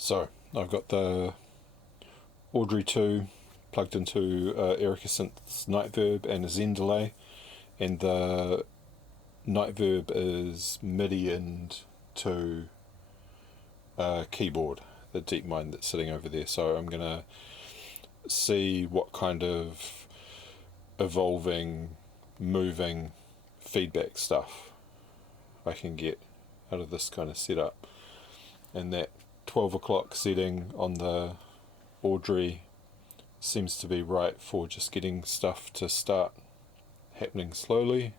So I've got the Audrey II plugged into Erica Synth's Nightverb and a Zen delay, and the Nightverb is midi into keyboard, the DeepMind that's sitting over there. So I'm gonna see what kind of evolving, moving feedback stuff I can get out of this kind of setup. And that 12 o'clock setting on the Audrey seems to be right for just getting stuff to start happening slowly.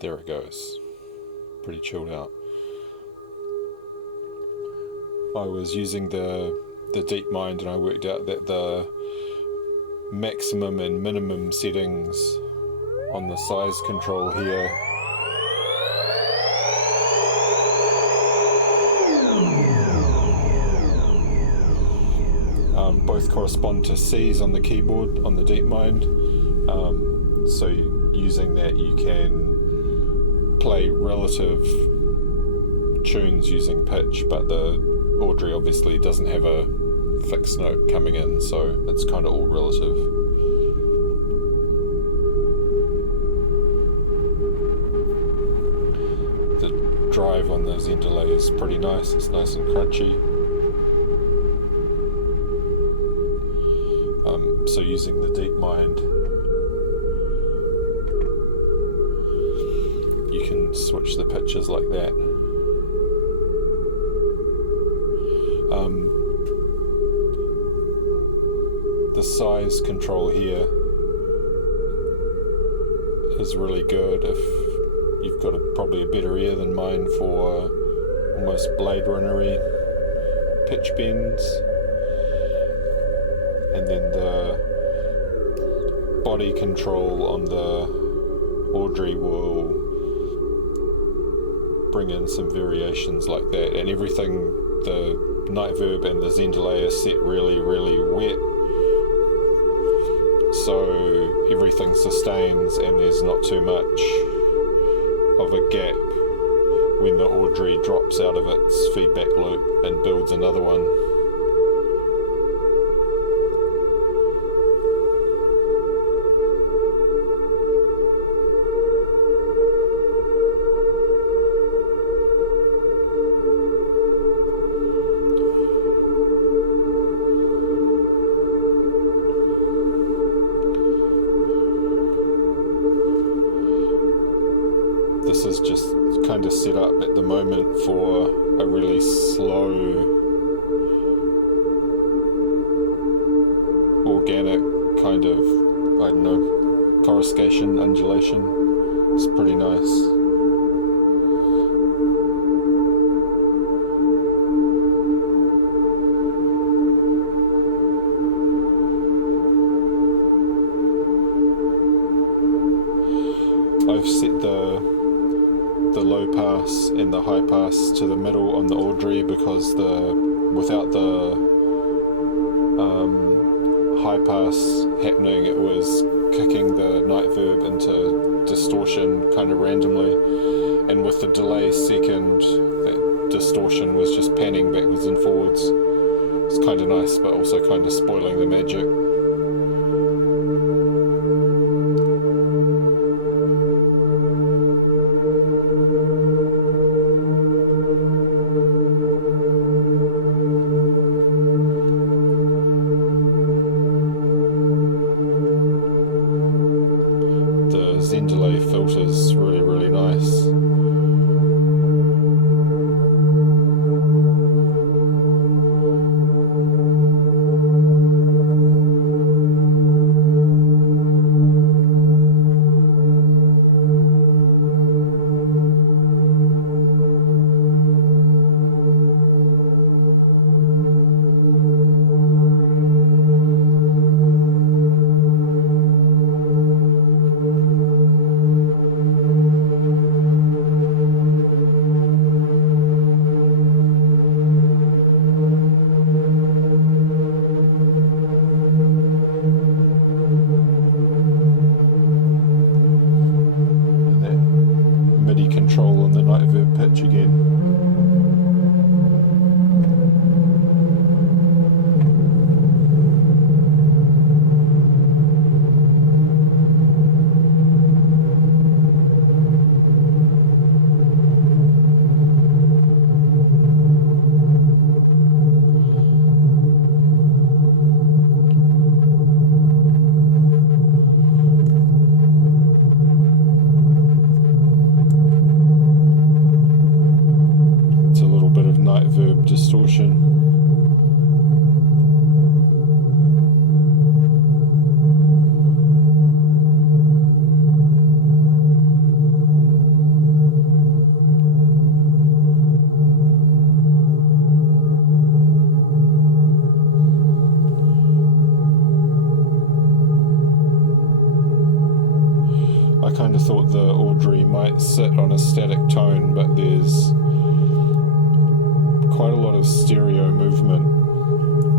There it goes. Pretty chilled out. I was using the DeepMind and I worked out that the maximum and minimum settings on the size control here both correspond to C's on the keyboard on the DeepMind. So using that you can play relative tunes using pitch, but the Audrey obviously doesn't have a fixed note coming in, so it's kind of all relative. The drive on the Zen delay is pretty nice, it's nice and crunchy. So using the DeepMind, you can switch the pitches like that. The size control here is really good if you've got probably a better ear than mine for almost Blade Runner-y pitch bends. And then the body control on the Audrey will bring in some variations like that, and everything, the Nightverb and the Zen delay are set really, really wet, so everything sustains and there's not too much of a gap when the Audrey drops out of its feedback loop and builds another one. This is just kind of set up at the moment for a really slow, organic kind of, I don't know, coruscation, undulation. It's pretty nice. I've set the low pass and the high pass to the middle on the Audrey because without the high pass happening, it was kicking the Nightverb into distortion kind of randomly, and with the delay second, that distortion was just panning backwards and forwards. It's kind of nice, but also kind of spoiling the magic. Zen delay filters really, really nice. variation. I kind of thought the Audrey might sit on a static tone, but there's quite a lot of stereo movement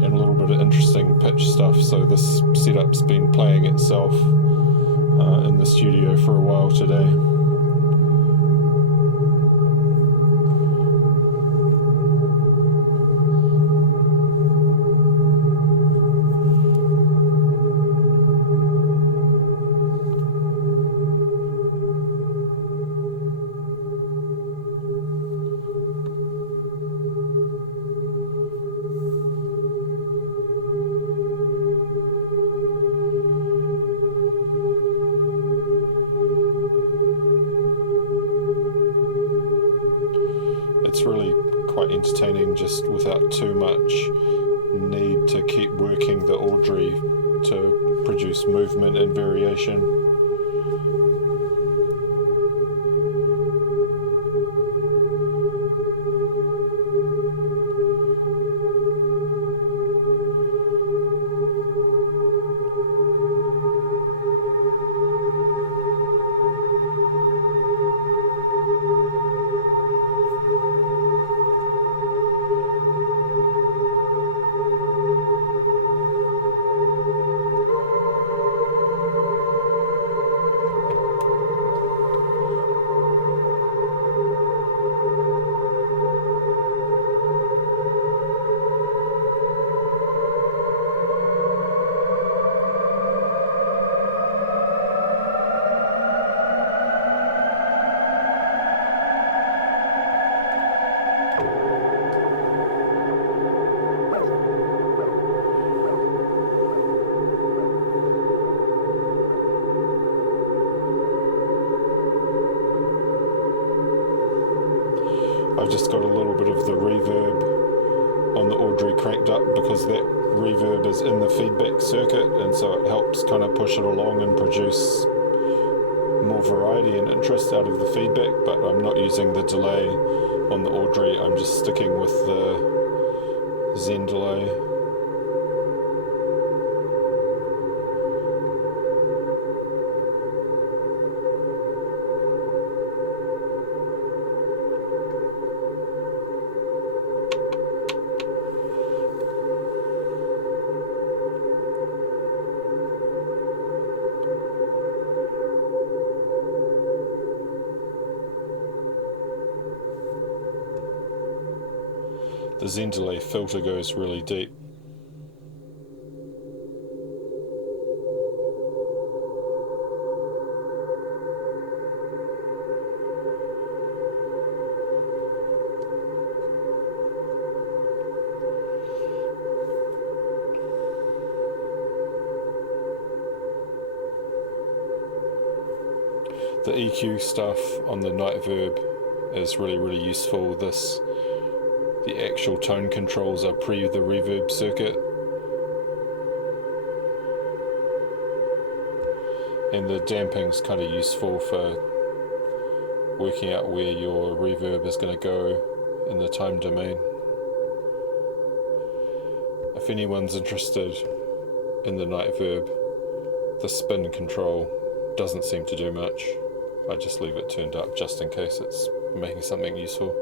and a little bit of interesting pitch stuff, so this setup's been playing itself in the studio for a while today. It's really quite entertaining just without too much need to keep working the Audrey to produce movement and variation. I've just got a little bit of the reverb on the Audrey cranked up because that reverb is in the feedback circuit, and so it helps kind of push it along and produce more variety and interest out of the feedback. But I'm not using the delay on the Audrey, I'm just sticking with the Zen delay. The Zen delay filter goes really deep. The EQ stuff on the Nightverb is really useful. The actual tone controls are pre the reverb circuit, and the damping's kind of useful for working out where your reverb is going to go in the time domain. If anyone's interested in the Nightverb, the spin control doesn't seem to do much. I just leave it turned up just in case it's making something useful.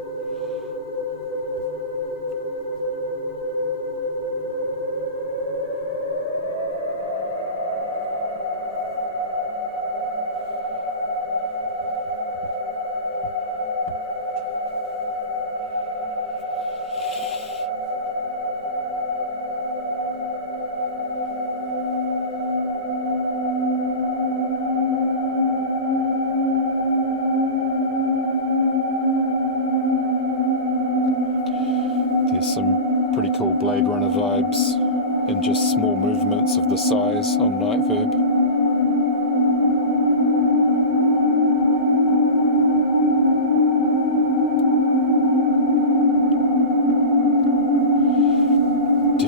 There's some pretty cool Blade Runner vibes in just small movements of the size on Nightverb.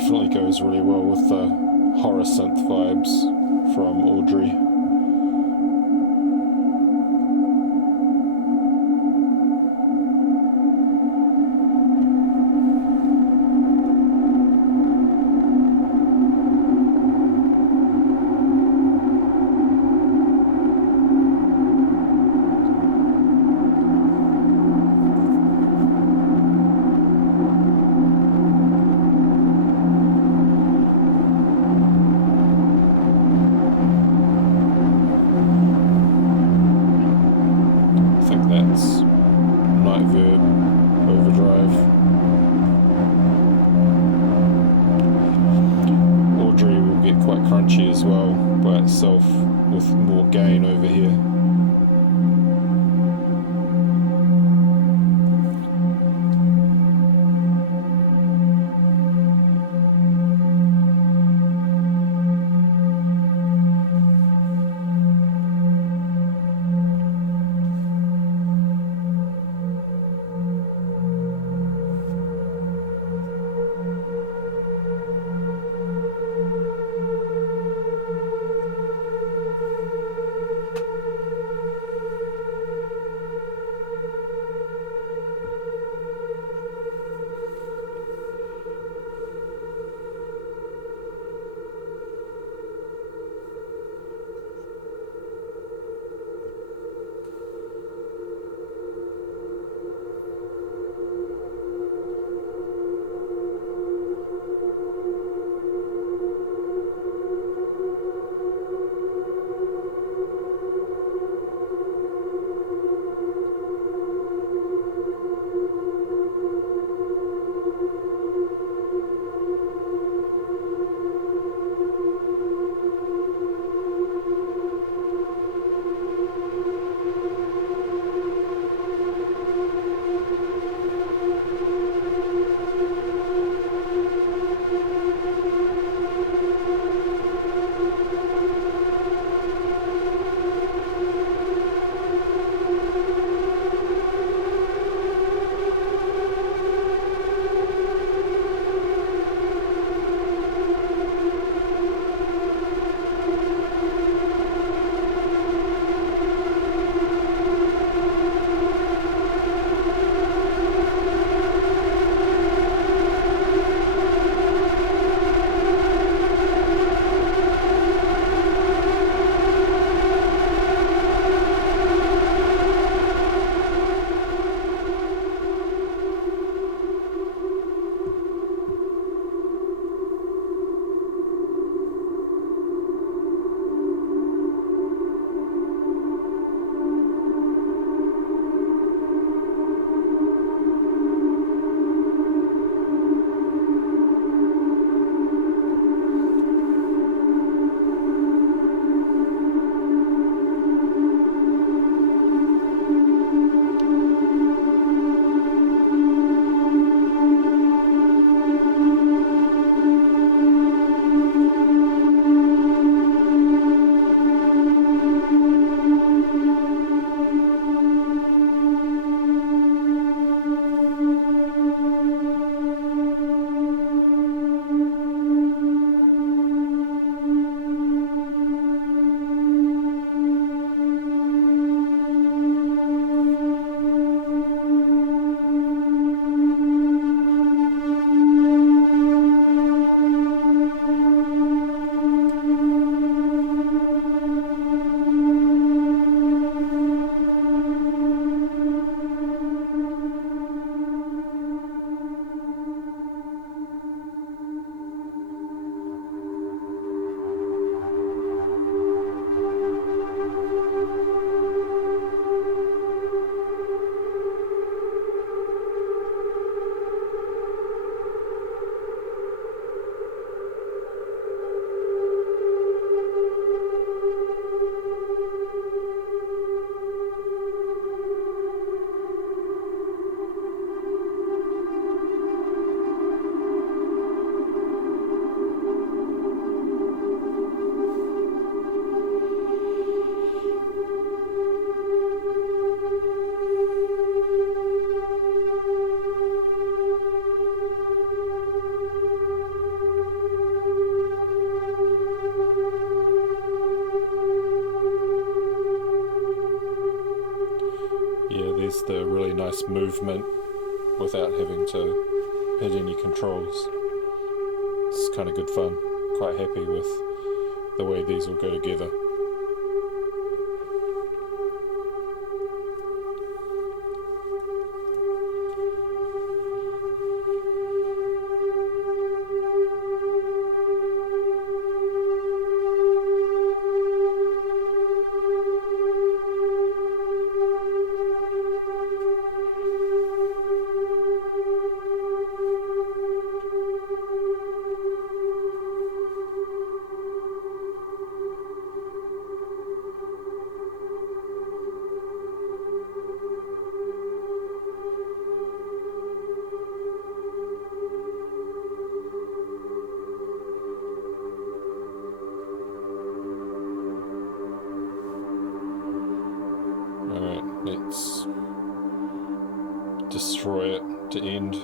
definitely goes really well with the horror synth vibes from Audrey. I think that's Nightverb overdrive. Audrey will get quite crunchy as well by itself with more gain over here. nice movement without having to hit any controls. It's kind of good fun. Quite happy with the way these all go together. Alright, let's destroy it to end.